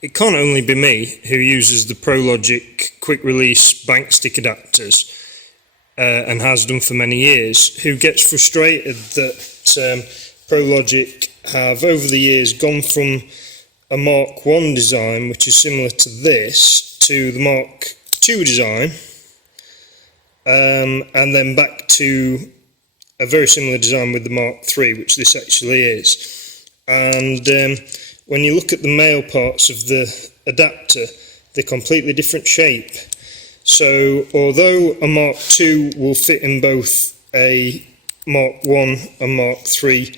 It can't only be me who uses the Prologic quick release Bankstick adapters and has done for many years, who gets frustrated that Prologic have over the years gone from a Mark 1 design, which is similar to this, to the Mark 2 design, and then back to a very similar design with the Mark 3, which this actually is. And when you look at the male parts of the adapter, they're completely different shape. So although a Mark 2 will fit in both a Mark 1 and Mark 3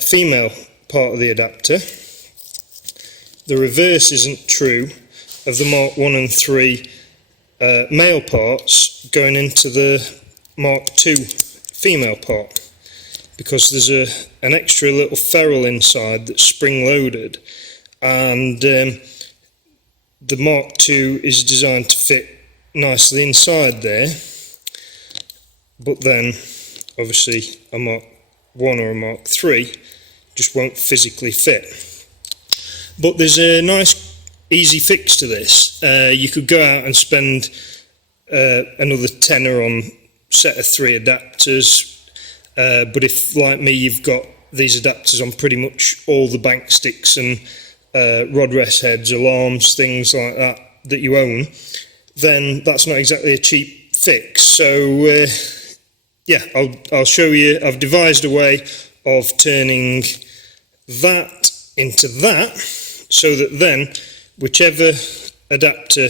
female part of the adapter, the reverse isn't true of the Mark 1 and 3 male parts going into the Mark 2 female part, because there's an extra little ferrule inside that's spring loaded, and the Mark 2 is designed to fit nicely inside there, but then obviously a Mark 1 or a Mark 3 just won't physically fit. But there's a nice easy fix to this. You could go out and spend another tenner on set of 3 adapters, but if, like me, you've got these adapters on pretty much all the bank sticks and rod rest heads, alarms, things like that you own, then that's not exactly a cheap fix. So yeah, I'll show you. I've devised a way of turning that into that, so that then whichever adapter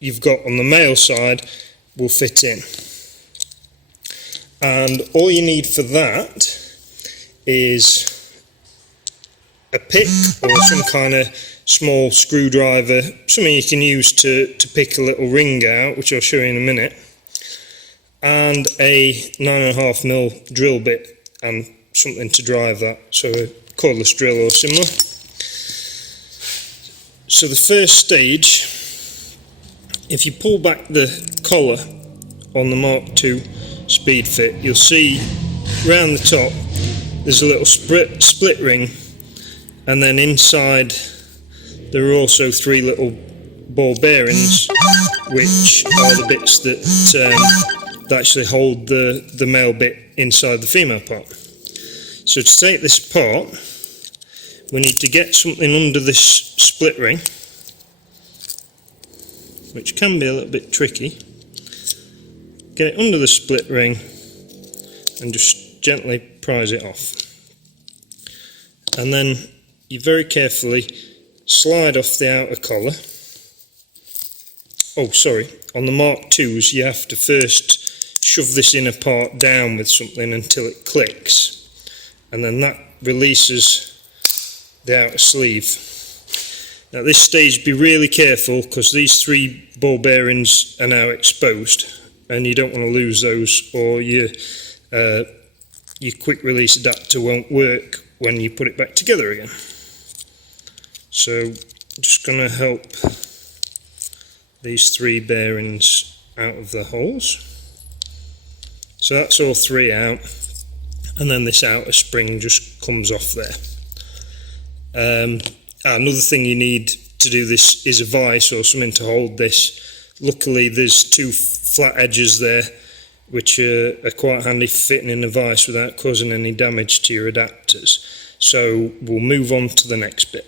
you've got on the male side will fit in. And all you need for that is a pick or some kind of small screwdriver, something you can use to pick a little ring out, which I'll show you in a minute, and a 9.5mm drill bit and something to drive that, so a cordless drill or similar. So the first stage, if you pull back the collar on the Mark II speed fit, you'll see round the top there's a little split ring, and then inside there are also 3 little ball bearings, which are the bits that actually hold the male bit inside the female part. So to take this apart, we need to get something under this split ring, which can be a little bit tricky. Get it under the split ring and just gently prise it off. And then you very carefully slide off the outer collar. Oh, sorry, on the Mark IIs you have to first shove this inner part down with something until it clicks, and then that releases the outer sleeve. Now at this stage be really careful, because these 3 ball bearings are now exposed and you don't want to lose those, or your quick release adapter won't work when you put it back together again. So I'm just going to help these 3 bearings out of the holes. So that's all 3 out, and then this outer spring just comes off there. Another thing you need to do this is a vise or something to hold this. Luckily there's 2 flat edges there, which are quite handy for fitting in a vise without causing any damage to your adapters. So we'll move on to the next bit.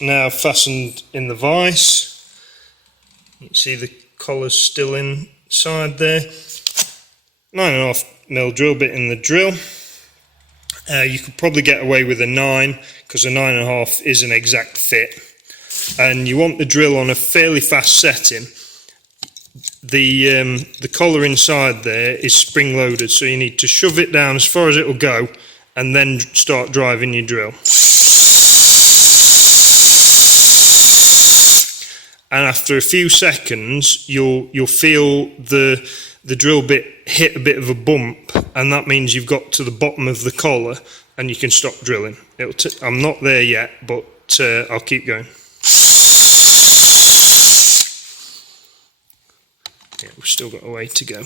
Now fastened in the vise, you can see the collar's still inside there. 9.5mm drill bit in the drill. You could probably get away with a 9, because a 9.5 is an exact fit, and you want the drill on a fairly fast setting. The collar inside there is spring loaded, so you need to shove it down as far as it will go and then start driving your drill. And after a few seconds you'll feel the drill bit hit a bit of a bump, and that means you've got to the bottom of the collar and you can stop drilling. I'm not there yet, but I'll keep going. Yeah, we've still got a way to go.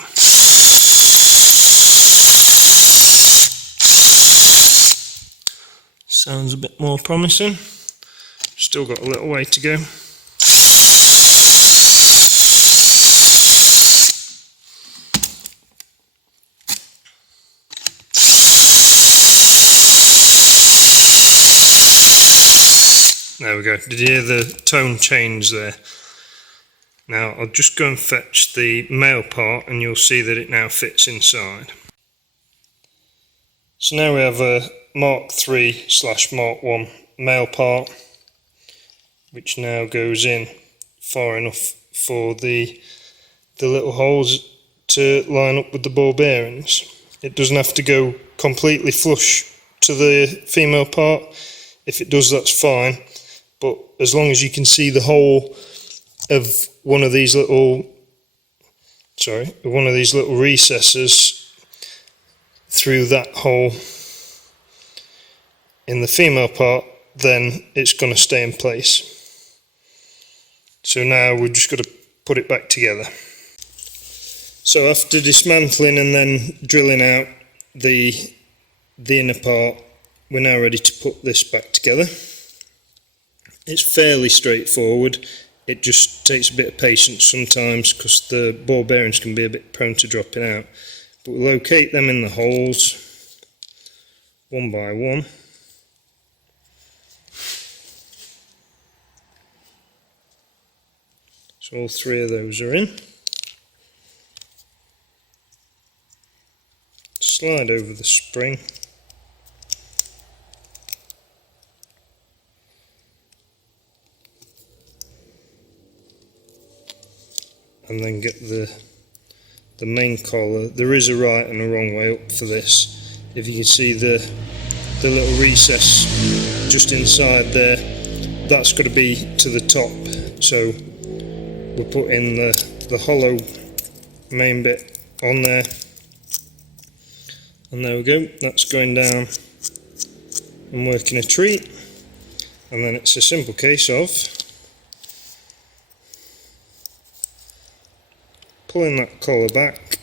Sounds a bit more promising. Still got a little way to go. There we go. Did you hear the tone change there? Now I'll just go and fetch the male part and you'll see that it now fits inside. So now we have a Mark 3/Mark 1 male part, which now goes in far enough for the little holes to line up with the ball bearings. It doesn't have to go completely flush to the female part. If it does, that's fine, but as long as you can see the hole of one of these little recesses through that hole in the female part, then it's going to stay in place. So now we've just got to put it back together. So after dismantling and then drilling out the inner part, we're now ready to put this back together. It's fairly straightforward. It just takes a bit of patience sometimes because the ball bearings can be a bit prone to dropping out. But we'll locate them in the holes one by one. So all three of those are in. Slide over the spring. And then get the main collar. There is a right and a wrong way up for this. If you can see the little recess just inside there, that's got to be to the top. So we'll put in the hollow main bit on there. And there we go, that's going down and working a treat. And then it's a simple case of pulling that collar back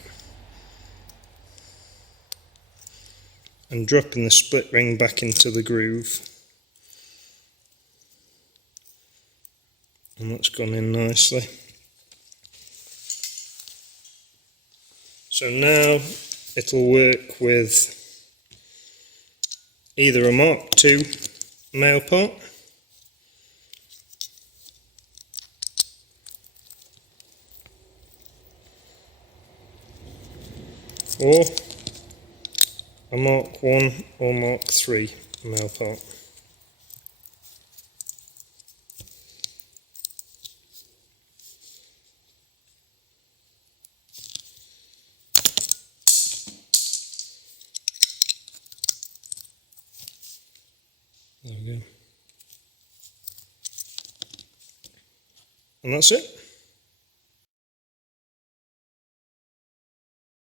and dropping the split ring back into the groove. And that's gone in nicely. So now it'll work with either a Mark II male part or a Mark I or Mark III male part. There we go. And that's it.